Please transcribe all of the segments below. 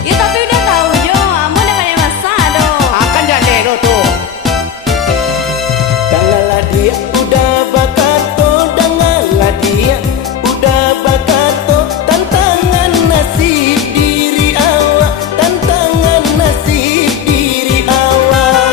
Ya tapi udah tahu Jo, ambo udah kaya masa do. Akan jadi lo tuh. Dengarlah dia udah bakato, dengarlah dia udah bakato. Tantangan nasib diri awak, tantangan nasib diri awak.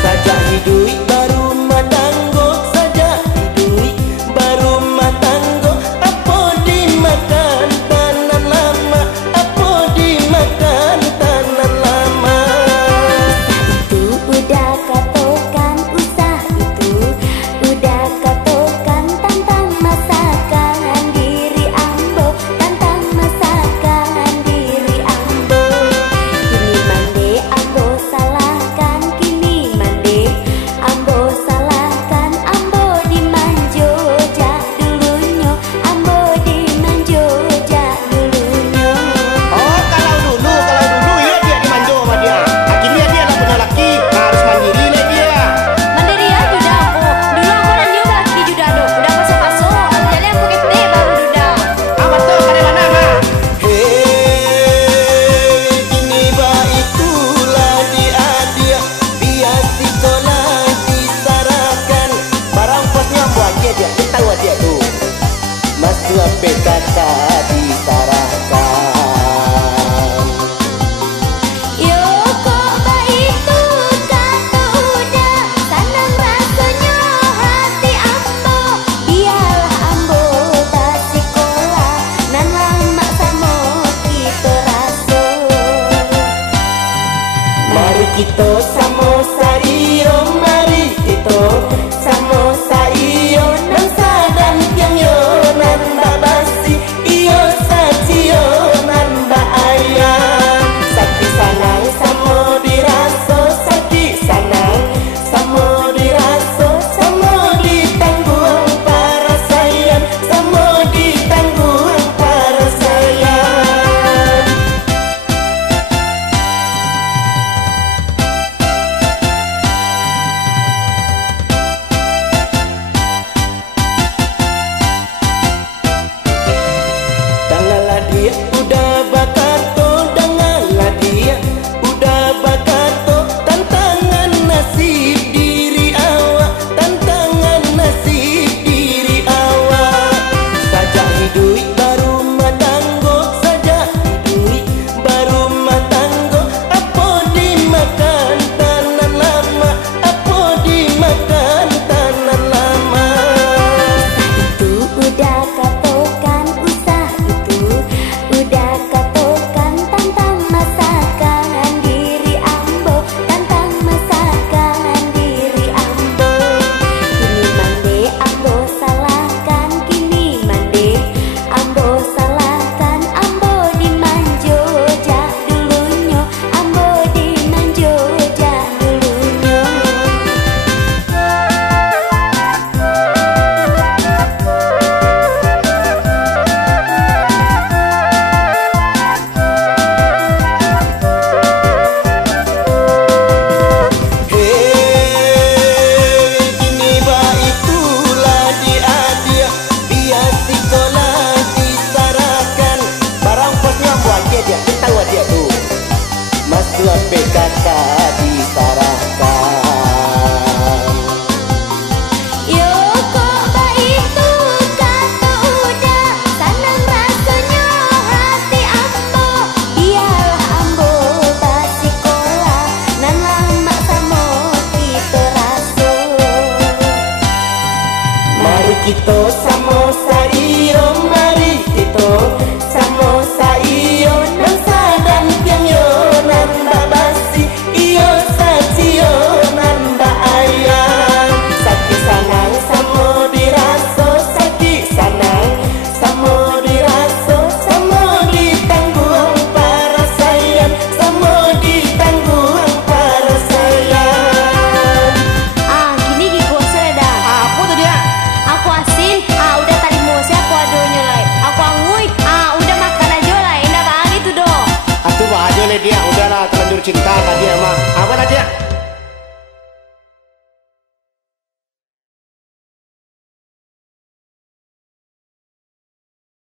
Sajak hidup baru matanggo, sajak hidup baru matanggo. Apa dimakan tanan lama, apa dimakan tanan lama. Itu udah katokan, usah itu udah katokan. Tantang masakan diri ambo, tantang masakan diri ambo. Kini mande ambo salahkan, kini mande ambo salahkan. Ambo dimanjo jak dulunyo, ambo dimanjo jak dulunyo. Oh kalau dulu ya dia dimanjo sama dia. Akhirnya dia lah punya laki, harus mandiri lah dia. Mandiri ya juda ambo. Dulu ambo dan dia laki juda do. Udah masuk-masuk, jadi ambo kete baru juda. Amat tuh pada mana mah? Hei, kini itulah dia biar sekolah disarahkan. Barang posnya buat dia tahu dia tuh. Masuk PKK disarahkan. Yo kok itu kata udah senang rasanya hati ambo. Biarlah ambo tak sekolah, nan lama sama kita raso. Mari kita sama iyo, mari kita sama iyo. Nan sadang tiang yo, nan babasi iyo sacio, nan ba ayam. Sakti sanang samo diraso, sakti sanang samo diraso. Samo ditanggung para sayang, samo ditanggung para sayang. Dengarlah dia udah bakato, dengarlah dia udah bakato. Tantangan nasib diri awak, tantangan nasib diri awak. Sajak hidup baru matanggo, sajak hidup baru matanggo. Apa dimakan tanan lama, apa dimakan tanan lama. Itu udah katokan, usah itu udah katokan. Tantang masakan diri ambo, tantang masakan diri ambo. Kini mande ambo salahkan, kini mande ambo salahkan. Ambo dimanjo jak dulunyo, ambo dimanjo jak dulunyo. Hei, kini itulah dia biar sekolah disarahkan. Barang posnya buat dia tahu dia tuh. Masuk PKK disarahkan. Yo kok itu kata udah senang rasanya hati ambo. Biarlah ambo tak sekolah, nan lama sama kita raso. Mari kita